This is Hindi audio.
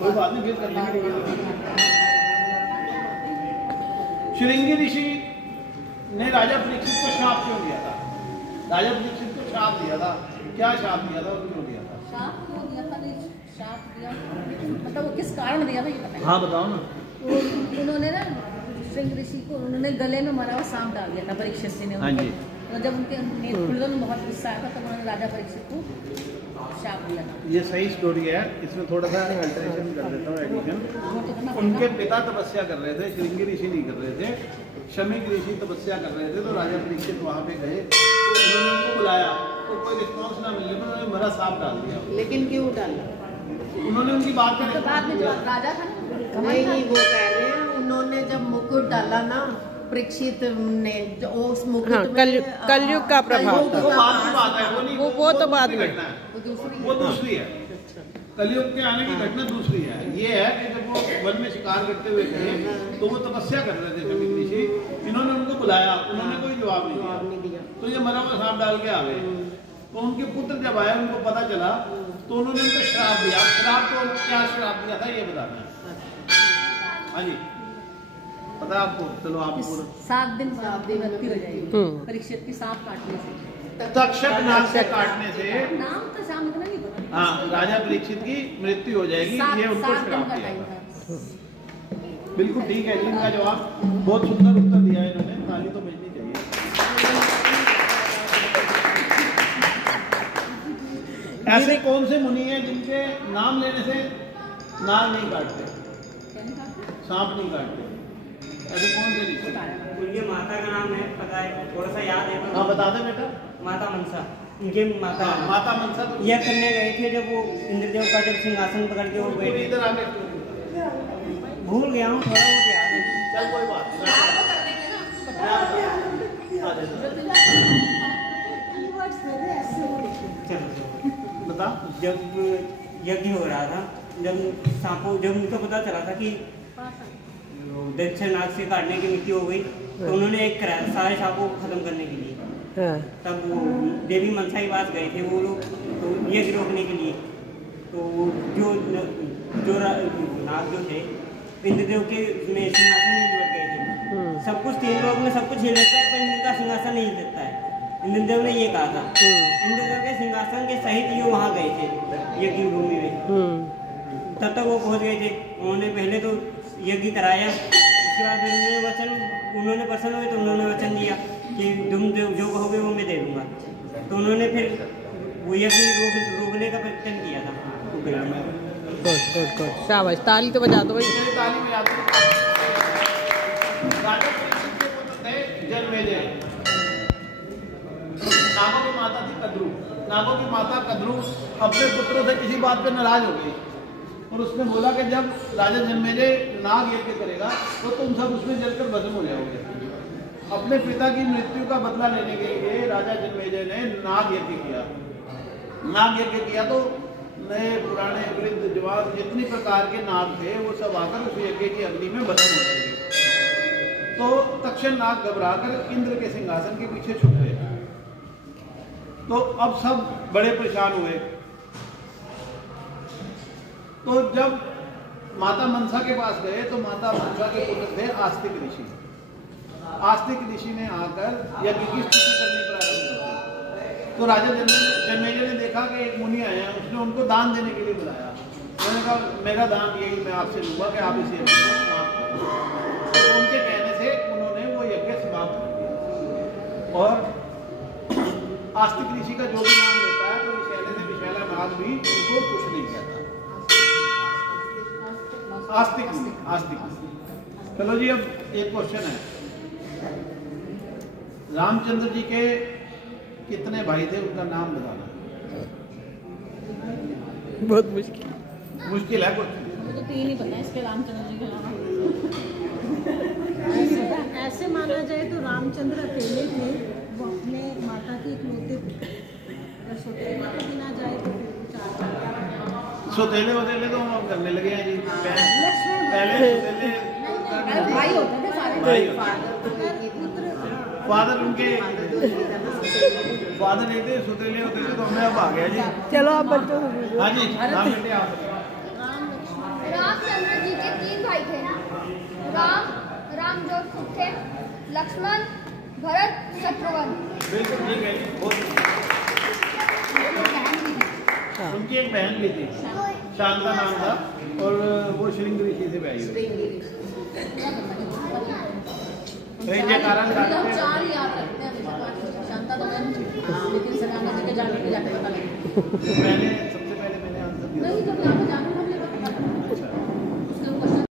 कोई बात नहीं, फिर कर लेंगे। श्रृंगी ऋषि ने राजा परीक्षित को श्राप क्यों दिया था? राजा परीक्षित को श्राप दिया था, क्या श्राप दिया था और क्यों दिया था? श्राप क्यों दिया था? नहीं, श्राप दिया मतलब वो किस कारण दिया था ये बताइए। हाँ बताओ ना। उन्होंने ना श्रृंगी ऋषि को उन्होंने गले में मरा हुआ सांप डाल दिया था परीक्षित जी ने। हाँ जी। तो जब उनके नेत्र में बहुत गुस्सा आया था तब उन्होंने राजा परीक्षित को श्राप दिया था। ये सही स्टोरी है, इसमें थोड़ा सा अल्टरेशन कर देता हूँ, एडिशन। उनके पिता तपस्या कर रहे थे, श्रृंगी ऋषि नहीं कर रहे थे, शमीक ऋषि तपस्या कर रहे थे। तो राजा परीक्षित वहाँ पे गए, उन्होंने उनको बुलाया तो कोई रिस्पॉन्स ना मिलने पर उन्होंने मरा सांप डाल दिया। लेकिन क्यों डाला? उन्होंने उनकी बात का बाद में जो राजा था नहीं, वो कह रहे हैं उन्होंने जब मुकुट डाला ना परीक्षित ने, जो उस मुकुट में कलयुग का प्रभाव था। वो बात की बात है, वो तो बाद में घटना है, वो दूसरी है। कलयुग के आने की घटना दूसरी है। ये है कि जब वो वन में शिकार करते हुए थे तो वो तपस्या कर रहे थे शमीक ऋषि, इन्होंने उनको बुलाया, उन्होंने कोई जवाब नहीं दिया, तो ये मरा हुआ सांप डाल के आ गए। तो उनके पुत्र जब आए, उनको पता चला तो उन्होंने उनको श्राप दिया। श्राप तो क्या श्राप दिया था ये बताना है। हाँ जी, पता है आपको? चलो आप 7 दिन बाद मृत्यु हो जाएगी परीक्षित की सांप काटने से, तक्षक नाग से काटने से। नाम तो शाम को नहीं पता। हाँ, राजा परीक्षित की मृत्यु हो जाएगी, ये उनको श्राप दिया था। बिल्कुल ठीक है जी, इनका जवाब बहुत सुंदर उत्तर दिया है इन्होंने, ताली तो बजनी चाहिए। ऐसे कौन से मुनि हैं जिनके नाम लेने से नाग नहीं काटते, सांप नहीं काटते? ऐसे कौन से ऋषि? उनके माता का नाम है पता है, थोड़ा सा याद है। हाँ बता दे बेटा। माता मनसा, उनके माता माता मनसा यह करने गए थे जब वो इंद्रदेव का जब सिंहासन पकड़ के वो बैठे। इधर आके भूल गया हूँ, थोड़ा बहुत याद है। चल कोई बात नहीं, बता। जब यज्ञ हो रहा था, जब सांपों, जब उनको पता चला था कि दक्षिण नाग से काटने की मृत्यु हो गई, तो उन्होंने एक कराया सारे सांपों को खत्म करने के लिए। तब वो देवी मनसा के पास गए थे वो लोग, तो यज्ञ रोकने के लिए। तो जो नाग जो थे इंद्रदेव के में सिंहासन में जुड़ गए थे। सब कुछ 3 लोग में सब कुछ हिल देता है, पर इंद्र का सिंहासन नहीं हिल देता है। इंद्रदेव ने ये कहा था। इंद्रदेव के सिंहासन के सहित ये वहाँ गए थे यज्ञ भूमि में। तब तक वो पहुँच गए थे। उन्होंने पहले तो यज्ञ कराया, उसके बाद उन्होंने प्रसन्न हुए तो उन्होंने वचन दिया कि तुम जो कहोगे वो मैं दे दूंगा। तो उन्होंने फिर वो यज्ञ रोकने का प्रयत्न किया था। शाबाश, ताली तो बजा दो भाई। ताली बजा दो। राजा परीक्षित के पुत्र थे जन्मेजय। नागों की माता थी कद्रू। नागों की माता कद्रू अपने पुत्रों से किसी बात पे नाराज हो गई और उसने बोला कि जब राजा जन्मेजय नाग यज्ञ करेगा तो तुम सब उसमें जलकर भस्म हो जाओगे। अपने पिता की मृत्यु का बदला लेने के लिए राजा जन्मेजय ने नाग यज्ञ किया। नाग यज्ञ किया तो नए पुराने वृद्ध जवान जितनी प्रकार के नाग थे वो सब आकर उस यज्ञ की अग्नि में भस्म हो गए। तो तक्षक नाग घबराकर इंद्र के सिंहासन के पीछे छुप गए। तो अब सब बड़े परेशान हुए। तो जब माता मनसा के पास गए तो माता मनसा के पुत्र थे आस्तिक ऋषि। आस्तिक ऋषि ने आकर यज्ञ की स्तुति करनी प्रारंभ कर दी। तो राजा जन्मेजय ने देखा कि एक मुनि आए हैं, उसने उनको दान देने के लिए बुलाया। उन्होंने कहा मेरा दान यही मैं आपसे लूंगा कि आप इस यज्ञ को समाप्त कर दो। तो उनके कहने से उन्होंने वो यज्ञ समाप्त कर दिया। और आस्तिक ऋषि का जो भी नाम लेता है तो विषैले से विषैला नाग भी उनको कुछ नहीं कहता। आस्तिक आस्तिक। चलो जी, अब एक क्वेश्चन है। रामचंद्र जी के कितने भाई थे, उनका नाम बताना। बहुत मुश्किल है कुछ। मुझे तो 3 ही पता है इसके रामचंद्र जी के अलावा। ऐसे माना जाए तो रामचंद्र अकेले थे, वो अपने माता के इकलौते पुत्र। अगर सौतेले को गिना जाए तो फिर 4 सौतेले वोतेले तो हम करने लगे हैं जी। पहले भाई होते थे सारे। फादर उनके फादर नहीं थे, सौतेले होते थे तो हमें अब आ गया जी। चलो आप बच्चों हाँ जी, नाम बेटे आप। लक्ष्मण, भरत, शत्रुघ्न। बिल्कुल ठीक है, बहुत उनकी एक बहन भी थी, शांता नाम था, और वो श्रृंग ऋषि से ब्याही हुई। तो इनके कारण चार ही याद रखते हैं, शांता तो लेकिन सनातन के जाने के जाके पता लगे। मैंने